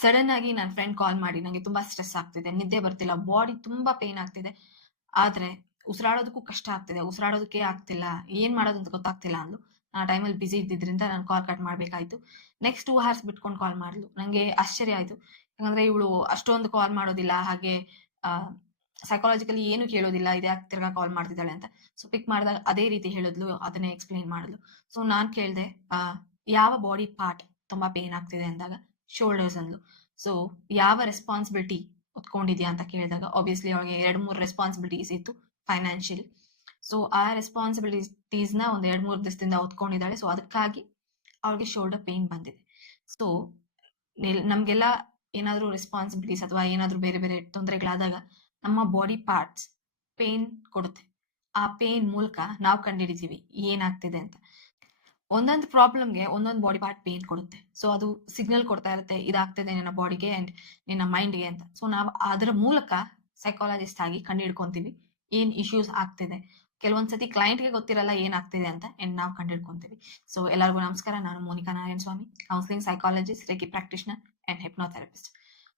Sudden ಆಗಿ ನನ್ನ friend call ಮಾಡಿ ನಂಗೆ ತುಂಬಾ ಸ್ಟ್ರೆಸ್ ಆಗ್ತಿದೆ, ನಿದ್ದೆ ಬರ್ತಿಲ್ಲ, ಬಾಡಿ ತುಂಬಾ ಪೇನ್ ಆಗ್ತಿದೆ. ಆದ್ರೆ ಉಸಿರಾಡೋದಕ್ಕೂ ಕಷ್ಟ ಆಗ್ತಿದೆ, ಉಸಿರಾಡೋದಕ್ಕೆ ಆಗ್ತಿಲ್ಲ, ಏನ್ ಮಾಡೋದು ಅಂತ ಗೊತ್ತಾಗ್ತಿಲ್ಲ ಅಂದ್ಲು. ಆ ಟೈಮಲ್ಲಿ ಬಿಸಿ ಇದ್ದಿದ್ರಿಂದ ನಾನು ಕಾಲ್ ಕಟ್ ಮಾಡ್ಬೇಕಾಯ್ತು. ನೆಕ್ಸ್ಟ್ 2 ಅವರ್ಸ್ ಬಿಟ್ಕೊಂಡು ಕಾಲ್ ಮಾಡಿದ್ಲು. ನಂಗೆ ಆಶ್ಚರ್ಯ ಆಯ್ತು. ಯಾಕಂದ್ರೆ ಇವಳು ಅಷ್ಟೊಂದು ಕಾಲ್ ಮಾಡೋದಿಲ್ಲ, ಹಾಗೆ ಸೈಕಾಲಜಿಕಲಿ ಏನು ಕೇಳೋದಿಲ್ಲ, ಇದ್ಯಾಕೆ ತಿರ್ಗಾ ಕಾಲ್ ಮಾಡ್ತಿದ್ದಾಳೆ ಅಂತ. ಸೊ ಪಿಕ್ ಮಾಡಿದಾಗ ಅದೇ ರೀತಿ ಹೇಳಿದ್ಲು, ಅದನ್ನೇ ಎಕ್ಸ್ಪ್ಲೈನ್ ಮಾಡಿದ್ಲು. ಸೊ ನಾನ್ ಕೇಳ್ದೆ, ಯಾವ ಬಾಡಿ ಪಾರ್ಟ್ ತುಂಬಾ ಪೇನ್ ಆಗ್ತಿದೆ ಅಂದಾಗ ಶೋಲ್ಡರ್ಸ್ ಅಂದ್ಲು. ಸೊ ಯಾವ ರೆಸ್ಪಾನ್ಸಿಬಿಲಿಟಿ ಹೊತ್ಕೊಂಡಿದ್ಯಾ ಅಂತ ಕೇಳಿದಾಗ ಆಬ್ವಿಯಸ್ಲಿ ಅವಳಿಗೆ 2-3 ರೆಸ್ಪಾನ್ಸಿಬಿಲಿಟೀಸ್ ಇತ್ತು ಫೈನಾನ್ಷಿಯಲಿ. ಸೊ ಆ ರೆಸ್ಪಾನ್ಸಿಬಿಲಿಟೀಸ್ ನ ಒಂದ್ 2-3 ದಿವಸದಿಂದ ಹೊತ್ಕೊಂಡಿದ್ದಾಳೆ. ಸೊ ಅದಕ್ಕಾಗಿ ಅವಳಿಗೆ ಶೋಲ್ಡರ್ ಪೇನ್ ಬಂದಿದೆ. ಸೊ ನಮ್ಗೆಲ್ಲ ಏನಾದ್ರೂ ರೆಸ್ಪಾನ್ಸಿಬಿಲಿಟೀಸ್ ಅಥವಾ ಏನಾದ್ರೂ ಬೇರೆ ಬೇರೆ ತೊಂದರೆಗಳಾದಾಗ ನಮ್ಮ ಬಾಡಿ ಪಾರ್ಟ್ಸ್ ಪೇನ್ ಕೊಡುತ್ತೆ. ಆ ಪೇನ್ ಮೂಲಕ ನಾವು ಕಂಡುಹಿಡಿತೀವಿ ಏನಾಗ್ತಿದೆ ಅಂತ. ಒಂದೊಂದು ಪ್ರಾಬ್ಲಮ್ಗೆ ಒಂದೊಂದು ಬಾಡಿ ಪಾರ್ಟ್ ಪೇನ್ ಕೊಡುತ್ತೆ. ಸೊ ಅದು ಸಿಗ್ನಲ್ ಕೊಡ್ತಾ ಇರುತ್ತೆ, ಇದಾಗ್ತಿದೆ ನಿನ್ನ ಬಾಡಿಗೆ ಅಂಡ್ ನಿನ್ನ ಮೈಂಡ್ಗೆ ಅಂತ. ಸೊ ನಾವು ಅದರ ಮೂಲಕ ಸೈಕಾಲಜಿಸ್ಟ್ ಆಗಿ ಕಂಡುಹಿಡ್ಕೊಂತೀವಿ ಏನ್ ಇಶ್ಯೂಸ್ ಆಗ್ತಿದೆ. ಕೆಲವೊಂದ್ಸತಿ ಕ್ಲೈಂಟ್ಗೆ ಗೊತ್ತಿರಲ್ಲ ಏನಾಗ್ತಿದೆ ಅಂತ, ಅಂಡ್ ನಾವು ಕಂಡುಹಿಡ್ಕೊಂತೀವಿ. ಸೊ ಎಲ್ಲರಿಗೂ ನಮಸ್ಕಾರ, ನಾನು Monika Narayana Swamy, counselling psychologist, reiki practitioner and hypnotherapist.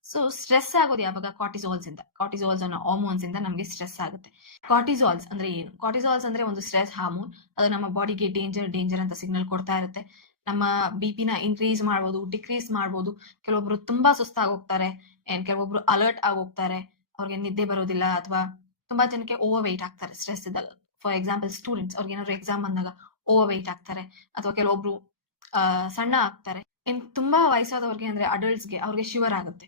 So stress ಆಗೋದು ಯಾವಾಗ? ಕಾರ್ಟಿಸಾಲ್ಸ್ ಇಂದ. ಕಾರ್ಟಿಸಾಲ್ಸ್ ಅನ್ನೋ ಹಾರ್ಮೋನ್ಸ್ ಇಂದ ನಮಗೆ ಸ್ಟ್ರೆಸ್ ಆಗುತ್ತೆ. ಕಾರ್ಟಿಸಾಲ್ಸ್ ಅಂದ್ರೆ ಏನು? ಕಾರ್ಟಿಸಾಲ್ಸ್ ಅಂದ್ರೆ ಒಂದು ಸ್ಟ್ರೆಸ್ ಹಾರ್ಮೋನ್. ಅದು ನಮ್ಮ ಬಾಡಿಗೆ ಡೇಂಜರ್ ಅಂತ ಸಿಗ್ನಲ್ ಕೊಡ್ತಾ ಇರುತ್ತೆ. ನಮ್ಮ ಬಿ.ಪಿ ನ ಇನ್ಕ್ರೀಸ್ ಮಾಡ್ಬೋದು, ಡಿಕ್ರೀಸ್ ಮಾಡ್ಬೋದು. ಕೆಲವೊಬ್ರು ತುಂಬಾ ಸುಸ್ತಾಗಿ ಹೋಗ್ತಾರೆ, ಅಂಡ್ ಕೆಲವೊಬ್ರು ಅಲರ್ಟ್ ಆಗಿ ಹೋಗ್ತಾರೆ, ಅವ್ರಿಗೆ ನಿದ್ದೆ ಬರೋದಿಲ್ಲ, ಅಥವಾ ತುಂಬಾ ಜನಕ್ಕೆ ಓವರ್ ವೆಯ್ಟ್ ಆಗ್ತಾರೆ ಸ್ಟ್ರೆಸ್ ಇದ್ದಾಗ. ಫಾರ್ ಎಕ್ಸಾಂಪಲ್ ಸ್ಟೂಡೆಂಟ್ಸ್, ಅವ್ರಿಗೆ ಏನಾದ್ರು ಎಕ್ಸಾಮ್ ಬಂದಾಗ ಓವರ್ ವೆಯ್ಟ್ ಆಗ್ತಾರೆ, ಅಥವಾ ಕೆಲವೊಬ್ರು ಸಣ್ಣ ಆಗ್ತಾರೆ. ಇನ್ ತುಂಬಾ ವಯಸ್ಸಾದವ್ರಿಗೆ ಅಂದ್ರೆ ಅಡಲ್ಟ್ಸ್ಗೆ ಅವ್ರಿಗೆ ಶಿವರ್ ಆಗುತ್ತೆ,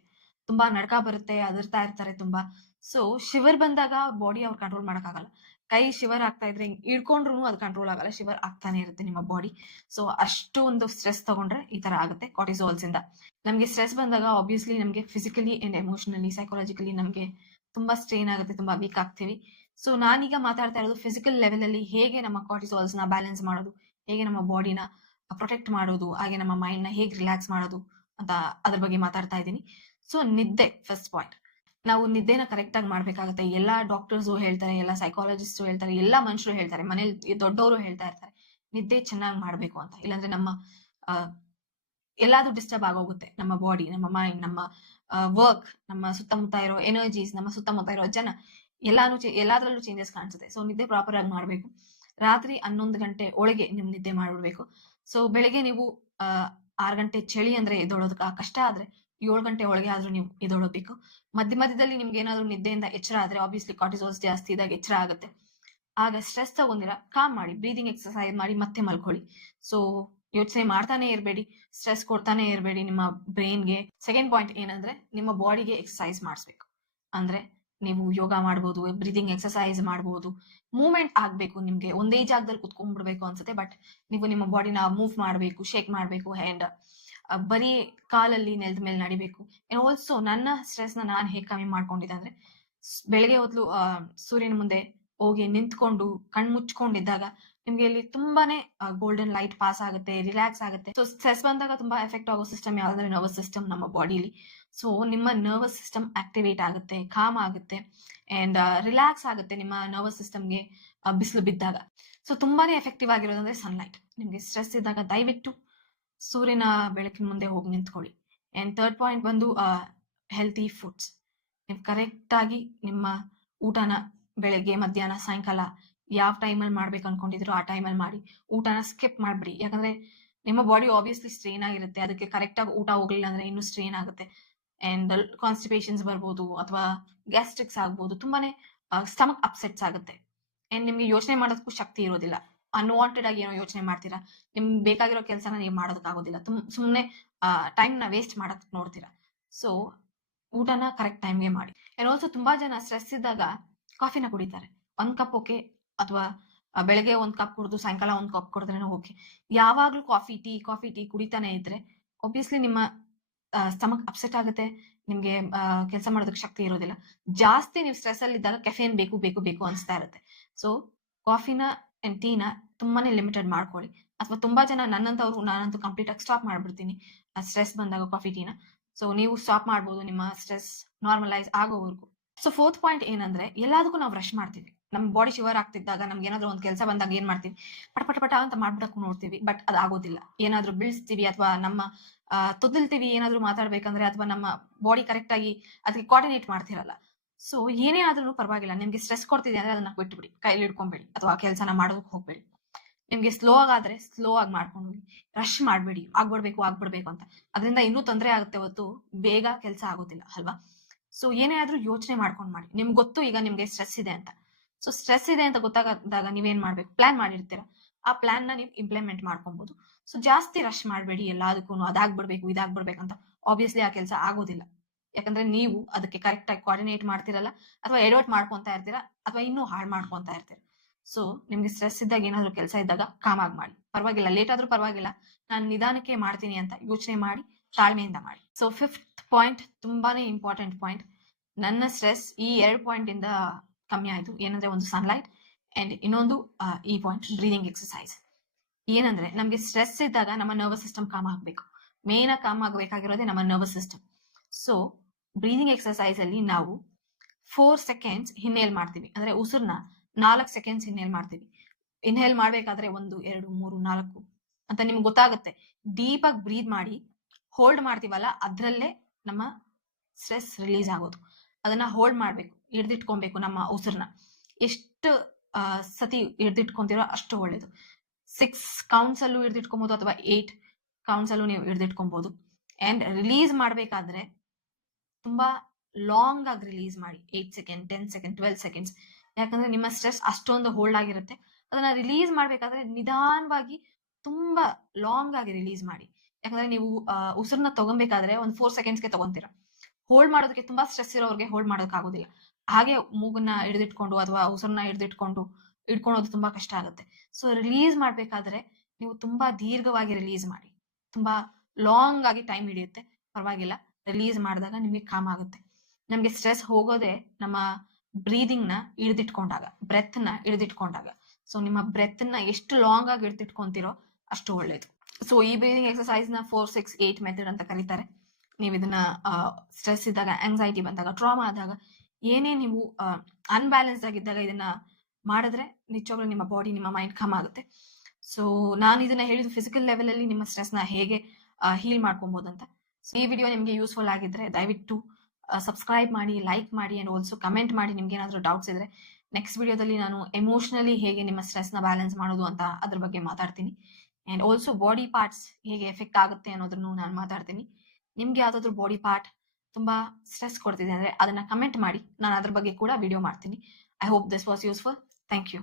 ತುಂಬಾ ನಡ್ಕ ಬರುತ್ತೆ, ಅದರ್ತಾ ಇರ್ತಾರೆ ತುಂಬಾ. ಸೊ ಶಿವರ್ ಬಂದಾಗ ಬಾಡಿ ಅವ್ರು ಕಂಟ್ರೋಲ್ ಮಾಡಕ್ಕಾಗಲ್ಲ. ಕೈ ಶಿವರ್ ಆಗ್ತಾ ಇದ್ರೆ ಹಿಡ್ಕೊಂಡ್ರು ಅದು ಕಂಟ್ರೋಲ್ ಆಗಲ್ಲ, ಶಿವರ್ ಆಗ್ತಾನೆ ಇರುತ್ತೆ ನಿಮ್ಮ ಬಾಡಿ. ಸೊ ಅಷ್ಟೊಂದು ಸ್ಟ್ರೆಸ್ ತಗೊಂಡ್ರೆ ಈ ತರ ಆಗುತ್ತೆ ಕಾರ್ಟಿಸಾಲ್ಸ್ ಇಂದ. ನಮ್ಗೆ ಸ್ಟ್ರೆಸ್ ಬಂದಾಗ ಆಬ್ವಿಯಸ್ಲಿ ನಮ್ಗೆ ಫಿಸಿಕಲಿ ಅಂಡ್ ಎಮೋಷನಲಿ ಸೈಕಾಲಜಿಕಲಿ ನಮ್ಗೆ ತುಂಬಾ ಸ್ಟ್ರೈನ್ ಆಗುತ್ತೆ, ತುಂಬಾ ವೀಕ್ ಆಗ್ತೀವಿ. ಸೊ ನಾನೀಗ ಮಾತಾಡ್ತಾ ಇರೋದು ಫಿಸಿಕಲ್ ಲೆವೆಲ್ ಅಲ್ಲಿ ಹೇಗೆ ನಮ್ಮ ಕಾರ್ಟಿಸಾಲ್ಸ್ ನ ಬ್ಯಾಲೆನ್ಸ್ ಮಾಡೋದು, ಹೇಗೆ ನಮ್ಮ ಬಾಡಿನ ಪ್ರೊಟೆಕ್ಟ್ ಮಾಡೋದು, ಹಾಗೆ ನಮ್ಮ ಮೈಂಡ್ ನ ಹೇಗೆ ರಿಲ್ಯಾಕ್ಸ್ ಮಾಡೋದು ಅಂತ ಅದ್ರ ಬಗ್ಗೆ ಮಾತಾಡ್ತಾ ಇದ್ದೀನಿ. ಸೊ ನಿದ್ದೆ ಫಸ್ಟ್ ಪಾಯಿಂಟ್. ನಾವು ನಿದ್ದೆನ ಕರೆಕ್ಟ್ ಆಗಿ ಮಾಡ್ಬೇಕಾಗುತ್ತೆ. ಎಲ್ಲಾ ಡಾಕ್ಟರ್ಸ್ ಹೇಳ್ತಾರೆ, ಎಲ್ಲಾ ಸೈಕಾಲಜಿಸ್ಟ್ ಹೇಳ್ತಾರೆ, ಎಲ್ಲಾ ಮನುಷ್ಯರು ಹೇಳ್ತಾರೆ, ಮನೇಲಿ ದೊಡ್ಡವರು ಹೇಳ್ತಾ ಇರ್ತಾರೆ ನಿದ್ದೆ ಚೆನ್ನಾಗಿ ಮಾಡ್ಬೇಕು ಅಂತ. ಇಲ್ಲಾಂದ್ರೆ ನಮ್ಮ ಎಲ್ಲಾದ್ರೂ ಡಿಸ್ಟರ್ಬ್ ಆಗೋಗುತ್ತೆ. ನಮ್ಮ ಬಾಡಿ, ನಮ್ಮ ಮೈಂಡ್, ನಮ್ಮ ವರ್ಕ್, ನಮ್ಮ ಸುತ್ತಮುತ್ತ ಇರೋ ಎನರ್ಜೀಸ್, ನಮ್ಮ ಸುತ್ತಮುತ್ತ ಇರೋ ಜನ ಎಲ್ಲಾದ್ರಲ್ಲೂ ಚೇಂಜಸ್ ಕಾಣಿಸುತ್ತೆ. ಸೊ ನಿದ್ದೆ ಪ್ರಾಪರ್ ಆಗಿ ಮಾಡ್ಬೇಕು. ರಾತ್ರಿ 11 ಗಂಟೆ ಒಳಗೆ ನಿಮ್ ನಿದ್ದೆ ಮಾಡ್ಬಿಡ್ಬೇಕು. ಸೊ ಬೆಳಿಗ್ಗೆ ನೀವು 6 ಗಂಟೆ ಚಳಿ ಅಂದ್ರೆ ಎದ್ದೊಳೋದಕ್ಕೆ ಕಷ್ಟ ಆದ್ರೆ 7 ಗಂಟೆ ಒಳಗೆ ಆದ್ರೂ ನೀವು ಎದ್ದೊಳಬೇಕು. ಮಧ್ಯದಲ್ಲಿ ನಿಮ್ಗೆ ಏನಾದ್ರು ನಿದ್ದೆಯಿಂದ ಎಚ್ಚರ ಆದ್ರೆ ಆಬ್ವಿಯಸ್ಲಿ ಕಾರ್ಟಿಸಾಲ್ಸ್ ಜಾಸ್ತಿ ಇದ್ದಾಗ ಎಚ್ಚರ ಆಗುತ್ತೆ. ಆಗ ಸ್ಟ್ರೆಸ್ ತಗೊಂಡಿರ ಕಾಮ್ ಮಾಡಿ, ಬ್ರೀದಿಂಗ್ ಎಕ್ಸರ್ಸೈಸ್ ಮಾಡಿ ಮತ್ತೆ ಮಲ್ಕೊಳ್ಳಿ. ಸೊ ಯೋಚನೆ ಮಾಡ್ತಾನೆ ಇರಬೇಡಿ, ಸ್ಟ್ರೆಸ್ ಕೊಡ್ತಾನೆ ಇರಬೇಡಿ ನಿಮ್ಮ ಬ್ರೈನ್ಗೆ. ಸೆಕೆಂಡ್ ಪಾಯಿಂಟ್ ಏನಂದ್ರೆ ನಿಮ್ಮ ಬಾಡಿಗೆ ಎಕ್ಸರ್ಸೈಸ್ ಮಾಡಿಸ್ಬೇಕು. ಅಂದ್ರೆ ನೀವು ಯೋಗ ಮಾಡ್ಬೋದು, ಬ್ರೀದಿಂಗ್ ಎಕ್ಸರ್ಸೈಸ್ ಮಾಡ್ಬೋದು, ಮೂವ್ಮೆಂಟ್ ಆಗ್ಬೇಕು. ನಿಮ್ಗೆ ಒಂದೇ ಜಾಗದಲ್ಲಿ ಕುತ್ಕೊಂಡ್ಬಿಡ್ಬೇಕು ಅನ್ಸುತ್ತೆ, ಬಟ್ ನೀವು ನಿಮ್ಮ ಬಾಡಿನ ಮೂವ್ ಮಾಡ್ಬೇಕು, ಶೇಕ್ ಮಾಡ್ಬೇಕು, ಅಂಡ್ ಬರೀ ಕಾಲಲ್ಲಿ ನೆಲದ ಮೇಲೆ ನಡಿಬೇಕು. ಆಲ್ಸೋ ನನ್ನ ಸ್ಟ್ರೆಸ್ ನ ನಾನು ಹೇಗೆ ಕಮ್ಮಿ ಮಾಡ್ಕೊಂಡಿದ್ದೆ ಅಂದ್ರೆ, ಬೆಳಗ್ಗೆ ಹೊತ್ತು ಸೂರ್ಯನ ಮುಂದೆ ಹೋಗಿ ನಿಂತ್ಕೊಂಡು ಕಣ್ ಮುಚ್ಕೊಂಡಿದ್ದಾಗ ನಿಮ್ಗೆ ಇಲ್ಲಿ ತುಂಬಾನೇ ಗೋಲ್ಡನ್ ಲೈಟ್ ಪಾಸ್ ಆಗುತ್ತೆ, ರಿಲ್ಯಾಕ್ಸ್ ಆಗುತ್ತೆ. ಸೊ ಸ್ಟ್ರೆಸ್ ಬಂದಾಗ ತುಂಬಾ ಎಫೆಕ್ಟ್ ಆಗೋ ಸಿಸ್ಟಮ್ ಯಾವ್ದಂದ್ರೆ ನರ್ವಸ್ ಸಿಸ್ಟಮ್ ನಮ್ಮ ಬಾಡಿಲಿ. ಸೊ ನಿಮ್ಮ ನರ್ವಸ್ ಸಿಸ್ಟಮ್ ಆಕ್ಟಿವೇಟ್ ಆಗುತ್ತೆ, ಕಾಮ್ ಆಗುತ್ತೆ, ಅಂಡ್ ರಿಲ್ಯಾಕ್ಸ್ ಆಗುತ್ತೆ ನಿಮ್ಮ ನರ್ವಸ್ ಸಿಸ್ಟಮ್ಗೆ ಬಿಸಿಲು ಬಿದ್ದಾಗ. ಸೊ ತುಂಬಾನೇ ಎಫೆಕ್ಟಿವ್ ಆಗಿರೋದಂದ್ರೆ ಸನ್ಲೈಟ್. ನಿಮ್ಗೆ ಸ್ಟ್ರೆಸ್ ಇದ್ದಾಗ ದಯವಿಟ್ಟು ಸೂರ್ಯನ ಬೆಳಕಿನ ಮುಂದೆ ಹೋಗಿ ನಿಂತ್ಕೊಳ್ಳಿ. ಅಂಡ್ ಥರ್ಡ್ ಪಾಯಿಂಟ್ ಬಂದು ಹೆಲ್ತಿ ಫುಡ್ಸ್. ನೀವು ಕರೆಕ್ಟ್ ಆಗಿ ನಿಮ್ಮ ಊಟನ ಬೆಳಗ್ಗೆ, ಮಧ್ಯಾಹ್ನ, ಸಾಯಂಕಾಲ ಯಾವ ಟೈಮಲ್ಲಿ ಮಾಡ್ಬೇಕು ಅನ್ಕೊಂಡಿದ್ರು ಆ ಟೈಮಲ್ಲಿ ಮಾಡಿ. ಊಟನ ಸ್ಕಿಪ್ ಮಾಡ್ಬಿಡಿ. ಯಾಕಂದ್ರೆ ನಿಮ್ಮ ಬಾಡಿ ಆಬ್ವಿಯಸ್ಲಿ ಸ್ಟ್ರೈನ್ ಆಗಿರುತ್ತೆ, ಅದಕ್ಕೆ ಕರೆಕ್ಟ್ ಆಗಿ ಊಟ ಹೋಗ್ಲಿಲ್ಲ ಅಂದ್ರೆ ಇನ್ನೂ ಸ್ಟ್ರೈನ್ ಆಗುತ್ತೆ, ಅಂಡ್ ಕಾನ್ಸ್ಟಿಪೇಷನ್ಸ್ ಬರ್ಬೋದು, ಅಥವಾ ಗ್ಯಾಸ್ಟ್ರಿಕ್ಸ್ ಆಗ್ಬೋದು, ತುಂಬಾನೇ ಸ್ಟಮಕ್ ಅಪ್ಸೆಟ್ಸ್ ಆಗುತ್ತೆ. ಅಂಡ್ ನಿಮ್ಗೆ ಯೋಚನೆ ಮಾಡೋದಕ್ಕೂ ಶಕ್ತಿ ಇರೋದಿಲ್ಲ. ಅನ್ವಾಂಟೆಡ್ ಆಗಿ ಏನೋ ಯೋಚನೆ ಮಾಡ್ತೀರಾ, ನಿಮ್ಗೆ ಬೇಕಾಗಿರೋ ಕೆಲಸನ ನೀವು ಮಾಡೋದಕ್ಕಾಗೋದಿಲ್ಲ, ಸುಮ್ಮನೆ ಟೈಮ್ ನ ವೇಸ್ಟ್ ಮಾಡಕ್ ನೋಡ್ತೀರಾ. ಸೊ ಊಟನ ಕರೆಕ್ಟ್ ಟೈಮ್ಗೆ ಮಾಡಿ. ಅಂಡ್ ಆಲ್ಸೋ ತುಂಬಾ ಜನ ಸ್ಟ್ರೆಸ್ ಇದ್ದಾಗ ಕಾಫಿನ ಕುಡಿತಾರೆ. 1 ಕಪ್ ಓಕೆ, ಅಥವಾ ಬೆಳಗ್ಗೆ 1 ಕಪ್ ಕುಡಿದು ಸಾಯಂಕಾಲ 1 ಕಪ್ ಕುಡಿದ್ರೇನೋ ಓಕೆ. ಯಾವಾಗ್ಲೂ ಕಾಫಿ ಟೀ ಕುಡಿತಾನೆ ಇದ್ರೆ ಆಬ್ವಿಯಸ್ಲಿ ನಿಮ್ಮ ಸ್ಟಮಕ್ ಅಪ್ಸೆಟ್ ಆಗುತ್ತೆ, ನಿಮ್ಗೆ ಕೆಲಸ ಮಾಡೋದಕ್ಕೆ ಶಕ್ತಿ ಇರೋದಿಲ್ಲ. ಜಾಸ್ತಿ ನೀವು ಸ್ಟ್ರೆಸ್ ಅಲ್ಲಿ ಇದ್ದಾಗ ಕೆಫೇನ್ ಬೇಕು ಅನ್ಸ್ತಾ ಇರುತ್ತೆ. ಸೊ ಕಾಫಿನ ಅಂಡ್ ಟೀನ ತುಂಬಾನೇ ಲಿಮಿಟೆಡ್ ಮಾಡ್ಕೊಳ್ಳಿ. ಅಥವಾ ತುಂಬಾ ಜನ ನಾನಂತೂ ಕಂಪ್ಲೀಟ್ ಆಗಿ ಸ್ಟಾಪ್ ಮಾಡ್ಬಿಡ್ತೀನಿ ಸ್ಟ್ರೆಸ್ ಬಂದಾಗ ಕಾಫಿ ಟೀನ. ಸೊ ನೀವು ಸ್ಟಾಪ್ ಮಾಡ್ಬೋದು ನಿಮ್ಮ ಸ್ಟ್ರೆಸ್ ನಾರ್ಮಲೈಸ್ ಆಗೋವರೆಗೂ. ಸೊ ಫೋರ್ತ್ ಪಾಯಿಂಟ್ ಏನಂದ್ರೆ, ಎಲ್ಲದಕ್ಕೂ ನಾವು ರಶ್ ಮಾಡ್ತೀವಿ. ನಮ್ ಬಾಡಿ ಶಿವರ್ ಆಗ್ತಿದ್ದಾಗ ನಮ್ಗೆ ಏನಾದ್ರು ಒಂದ್ ಕೆಲಸ ಬಂದಾಗ ಏನ್ ಮಾಡ್ತೀವಿ, ಪಟ ಅಂತ ಮಾಡ್ಬಿಡಕ್ ನೋಡ್ತೀವಿ. ಬಟ್ ಅದಾಗೋದಿಲ್ಲ. ಏನಾದ್ರು ಬೀಳ್ಸ್ತೀವಿ ಅಥವಾ ನಮ್ಮ ತೊದಲ್ತೀವಿ ಏನಾದ್ರು ಮಾತಾಡ್ಬೇಕಂದ್ರೆ, ಅಥವಾ ನಮ್ಮ ಬಾಡಿ ಕರೆಕ್ಟ್ ಆಗಿ ಅದಕ್ಕೆ ಕೋಆರ್ಡಿನೇಟ್ ಮಾಡ್ತಿರಲ್ಲ. ಸೊ ಏನೇ ಆದ್ರೂ ಪರವಾಗಿಲ್ಲ, ನಿಮ್ಗೆ ಸ್ಟ್ರೆಸ್ ಕೊಡ್ತಿದೆ ಅಂದ್ರೆ ಅದನ್ನ ಬಿಟ್ಬಿಡಿ, ಕೈಲಿ ಹಿಡ್ಕೊಂಬೇಡಿ ಅಥವಾ ಕೆಲಸನ ಮಾಡೋದಕ್ಕೆ ಹೋಗ್ಬೇಡಿ. ನಿಮ್ಗೆ ಸ್ಲೋ ಆಗಾದ್ರೆ ಸ್ಲೋ ಆಗಿ ಮಾಡ್ಕೊಂಡು ಹೋಗಿ, ರಶ್ ಮಾಡ್ಬೇಡಿ, ಆಗ್ಬಿಡ್ಬೇಕು ಅಂತ. ಅದರಿಂದ ಇನ್ನೂ ತೊಂದರೆ ಆಗುತ್ತೆ ಹೊತ್ತು ಬೇಗ ಕೆಲಸ ಆಗೋದಿಲ್ಲ ಅಲ್ವಾ. ಸೊ ಏನೇ ಆದ್ರೂ ಯೋಚನೆ ಮಾಡ್ಕೊಂಡು ಮಾಡಿ. ನಿಮ್ಗೆ ಗೊತ್ತು ಈಗ ನಿಮ್ಗೆ ಸ್ಟ್ರೆಸ್ ಇದೆ ಅಂತ. ಸೊ ಸ್ಟ್ರೆಸ್ ಇದೆ ಅಂತ ಗೊತ್ತಾಗದಾಗ ನೀವೇನ್ ಮಾಡ್ಬೇಕು, ಪ್ಲಾನ್ ಮಾಡಿರ್ತೀರ, ಆ ಪ್ಲಾನ್ ನ ನೀವು ಇಂಪ್ಲಿಮೆಂಟ್ ಮಾಡ್ಕೊಬಹುದು. ಸೊ ಜಾಸ್ತಿ ರಶ್ ಮಾಡಬೇಡಿ ಎಲ್ಲದಕ್ಕೂ, ಅದಾಗ್ಬಿಡ್ಬೇಕು ಇದಾಗ್ಬಿಡ್ಬೇಕಂತ. ಆಬ್ವಿಯಸ್ಲಿ ಆ ಕೆಲಸ ಆಗೋದಿಲ್ಲ. ಯಾಕಂದ್ರೆ ನೀವು ಅದಕ್ಕೆ ಕರೆಕ್ಟ್ ಆಗಿ ಕೋಆರ್ಡಿನೇಟ್ ಮಾಡ್ತಿರಲ್ಲ, ಅಥವಾ ಎಡವಟ್ ಮಾಡ್ಕೊಂತ ಇರ್ತೀರಾ, ಅಥವಾ ಇನ್ನೂ ಹಾಳು ಮಾಡ್ಕೊಂತ ಇರ್ತೀರಾ. ಸೊ ನಿಮ್ಗೆ ಸ್ಟ್ರೆಸ್ ಇದ್ದಾಗ, ಏನಾದ್ರು ಕೆಲಸ ಇದ್ದಾಗ ಕಾಮ್ ಆಗಿ ಮಾಡಿ. ಪರವಾಗಿಲ್ಲ, ಲೇಟ್ ಆದ್ರೂ ಪರವಾಗಿಲ್ಲ, ನಾನು ನಿಧಾನಕ್ಕೆ ಮಾಡ್ತೀನಿ ಅಂತ ಯೋಚನೆ ಮಾಡಿ ತಾಳ್ಮೆಯಿಂದ ಮಾಡಿ. ಸೊ 5th ಪಾಯಿಂಟ್ ತುಂಬಾನೇ ಇಂಪಾರ್ಟೆಂಟ್ ಪಾಯಿಂಟ್. ನನ್ನ ಸ್ಟ್ರೆಸ್ ಈ 2 ಪಾಯಿಂಟ್ ಇಂದ ಕಮ್ಮಿ ಆಯ್ತು. ಏನಂದ್ರೆ ಒಂದು ಸನ್ಲೈಟ್ ಅಂಡ್ ಇನ್ನೊಂದು ಈ ಪಾಯಿಂಟ್ ಬ್ರೀದಿಂಗ್ ಎಕ್ಸರ್ಸೈಸ್. ಏನಂದ್ರೆ ನಮ್ಗೆ ಸ್ಟ್ರೆಸ್ ಇದ್ದಾಗ ನಮ್ಮ ನರ್ವಸ್ ಸಿಸ್ಟಮ್ ಕಾಮ್ ಆಗ್ಬೇಕು. ಮೇನ್ ಆಗಿ ಕಾಮ್ ಆಗಬೇಕಾಗಿರೋದೇ ನಮ್ಮ nervous system. So breathing exercise ಅಲ್ಲಿ ನಾವು 4 ಸೆಕೆಂಡ್ಸ್ ಹಿನ್ನೇಲ್ ಮಾಡ್ತೀವಿ. ಅಂದ್ರೆ ಉಸಿರ್ನ 4 ಸೆಕೆಂಡ್ಸ್ ಹಿನ್ನೇಲ್ ಮಾಡ್ತೀವಿ. ಇನ್ಹೇಲ್ ಮಾಡ್ಬೇಕಾದ್ರೆ 1 2 3 4 ಅಂತ ನಿಮ್ಗೆ ಗೊತ್ತಾಗುತ್ತೆ. ಡೀಪ್ ಆಗಿ ಬ್ರೀದ್ ಮಾಡಿ ಹೋಲ್ಡ್ ಮಾಡ್ತೀವಲ್ಲ, ಅದ್ರಲ್ಲೇ ನಮ್ಮ ಸ್ಟ್ರೆಸ್ ರಿಲೀಸ್ ಆಗೋದು. ಅದನ್ನ ಹೋಲ್ಡ್ ಮಾಡ್ಬೇಕು, ಹಿಡ್ದಿಟ್ಕೊಬೇಕು ನಮ್ಮ ಉಸಿರ್ನ. ಎಷ್ಟು ಸತಿ ಹಿಡ್ದಿಟ್ಕೊಂತೀರೋ ಅಷ್ಟು ಒಳ್ಳೇದು. 6 ಕೌಂಟ್ಸ್ ಅಲ್ಲೂ ಹಿಡ್ದಿಟ್ಕೊಬಹುದು, ಅಥವಾ 8 ಕೌಂಟ್ಸ್ ಅಲ್ಲೂ ನೀವು ಹಿಡ್ದಿಟ್ಕೊಬಹುದು. ಅಂಡ್ ರಿಲೀಸ್ ಮಾಡ್ಬೇಕಾದ್ರೆ ತುಂಬಾ ಲಾಂಗ್ ಆಗಿ ರಿಲೀಸ್ ಮಾಡಿ. 8 ಸೆಕೆಂಡ್, 10 ಸೆಕೆಂಡ್, 12 ಸೆಕೆಂಡ್ಸ್. ಯಾಕಂದ್ರೆ ನಿಮ್ಮ ಸ್ಟ್ರೆಸ್ ಅಷ್ಟೊಂದು ಹೋಲ್ಡ್ ಆಗಿರುತ್ತೆ. ಅದನ್ನ ರಿಲೀಸ್ ಮಾಡ್ಬೇಕಾದ್ರೆ ನಿಧಾನವಾಗಿ ತುಂಬಾ ಲಾಂಗ್ ಆಗಿ ರಿಲೀಸ್ ಮಾಡಿ. ಯಾಕಂದ್ರೆ ನೀವು ಉಸಿರನ್ನ ತಗೊಬೇಕಾದ್ರೆ ಒಂದು 4 ಸೆಕೆಂಡ್ಸ್ಗೆ ತಗೊಂತೀರಾ. ಹೋಲ್ಡ್ ಮಾಡೋದಕ್ಕೆ ತುಂಬಾ ಸ್ಟ್ರೆಸ್ ಇರೋರಿಗೆ ಹೋಲ್ಡ್ ಮಾಡೋದಕ್ಕೆ ಆಗೋದಿಲ್ಲ. ಹಾಗೆ ಮೂಗನ್ನ ಹಿಡಿದಿಟ್ಕೊಂಡು ಅಥವಾ ಉಸಿರನ್ನ ಹಿಡ್ಕೊಳೋದು ತುಂಬಾ ಕಷ್ಟ ಆಗುತ್ತೆ. ಸೊ ರಿಲೀಸ್ ಮಾಡ್ಬೇಕಾದ್ರೆ ನೀವು ತುಂಬಾ ದೀರ್ಘವಾಗಿ ರಿಲೀಸ್ ಮಾಡಿ. ತುಂಬಾ ಲಾಂಗ್ ಆಗಿ ಟೈಮ್ ಹಿಡಿಯುತ್ತೆ, ಪರವಾಗಿಲ್ಲ. ರಿಲೀಸ್ ಮಾಡಿದಾಗ ನಿಮಗೆ ಕಾಮ್ ಆಗುತ್ತೆ. ನಮ್ಗೆ ಸ್ಟ್ರೆಸ್ ಹೋಗೋದೇ ನಮ್ಮ ಬ್ರೀದಿಂಗ್ ನ ಹಿಡಿದಿಟ್ಕೊಂಡಾಗ, ಬ್ರೆತ್ ನ ಹಿಡಿದಿಟ್ಕೊಂಡಾಗ. ಸೊ ನಿಮ್ಮ ಬ್ರೆತ್ ನ ಎಷ್ಟು ಲಾಂಗ್ ಆಗಿ ಹಿಡಿದಿಟ್ಕೊಂತೀರೋ ಅಷ್ಟು ಒಳ್ಳೇದು. ಸೊ ಈ ಬ್ರೀದಿಂಗ್ ಎಕ್ಸರ್ಸೈಸ್ ನ 4 6 8 ಮೆಥಡ್ ಅಂತ ಕರೀತಾರೆ. ನೀವು ಇದನ್ನ ಸ್ಟ್ರೆಸ್ ಇದ್ದಾಗ, ಆಂಗ್ಸೈಟಿ ಬಂದಾಗ, ಟ್ರಾಮಾ ಆದಾಗ, ಏನೇ ನೀವು ಅನ್ಬ್ಯಾಲೆನ್ಸ್ಡ್ ಆಗಿದ್ದಾಗ ಇದನ್ನ ಮಾಡಿದ್ರೆ ನಿಜವಾಗ್ಲೂ ನಿಮ್ಮ ಬಾಡಿ, ನಿಮ್ಮ ಮೈಂಡ್ ಕಮ್ ಆಗುತ್ತೆ. ಸೊ ನಾನು ಇದನ್ನ ಹೇಳಿದ್ದು ಫಿಸಿಕಲ್ ಲೆವೆಲ್ ಅಲ್ಲಿ ನಿಮ್ಮ ಸ್ಟ್ರೆಸ್ ನ ಹೇಗೆ ಹೀಲ್ ಮಾಡ್ಕೊಬಹುದು ಅಂತ. ಸೊ ಈ ವಿಡಿಯೋ ನಿಮ್ಗೆ ಯೂಸ್ಫುಲ್ ಆಗಿದ್ರೆ ದಯವಿಟ್ಟು ಸಬ್ಸ್ಕ್ರೈಬ್ ಮಾಡಿ, ಲೈಕ್ ಮಾಡಿ, ಅಂಡ್ ಆಲ್ಸೋ ಕಮೆಂಟ್ ಮಾಡಿ ನಿಮ್ಗೆ ಏನಾದ್ರು ಡೌಟ್ಸ್ ಇದ್ರೆ. ನೆಕ್ಸ್ಟ್ ವಿಡಿಯೋದಲ್ಲಿ ನಾನು ಎಮೋಷನಲಿ ಹೇಗೆ ನಿಮ್ಮ ಸ್ಟ್ರೆಸ್ ನ ಬ್ಯಾಲೆನ್ಸ್ ಮಾಡೋದು ಅಂತ ಅದ್ರ ಬಗ್ಗೆ ಮಾತಾಡ್ತೀನಿ. ಅಂಡ್ ಆಲ್ಸೋ ಬಾಡಿ ಪಾರ್ಟ್ಸ್ ಹೇಗೆ ಎಫೆಕ್ಟ್ ಆಗುತ್ತೆ ಅನ್ನೋದನ್ನು ನಾನು ಮಾತಾಡ್ತೀನಿ. ನಿಮ್ಗೆ ಯಾವ್ದಾದ್ರು ಬಾಡಿ ಪಾರ್ಟ್ ತುಂಬಾ ಸ್ಟ್ರೆಸ್ ಕೊಡ್ತಿದೆ ಅಂದ್ರೆ ಅದನ್ನ ಕಮೆಂಟ್ ಮಾಡಿ, ನಾನು ಅದ್ರ ಬಗ್ಗೆ ಕೂಡ ವಿಡಿಯೋ ಮಾಡ್ತೀನಿ. I hope this was useful. Thank you.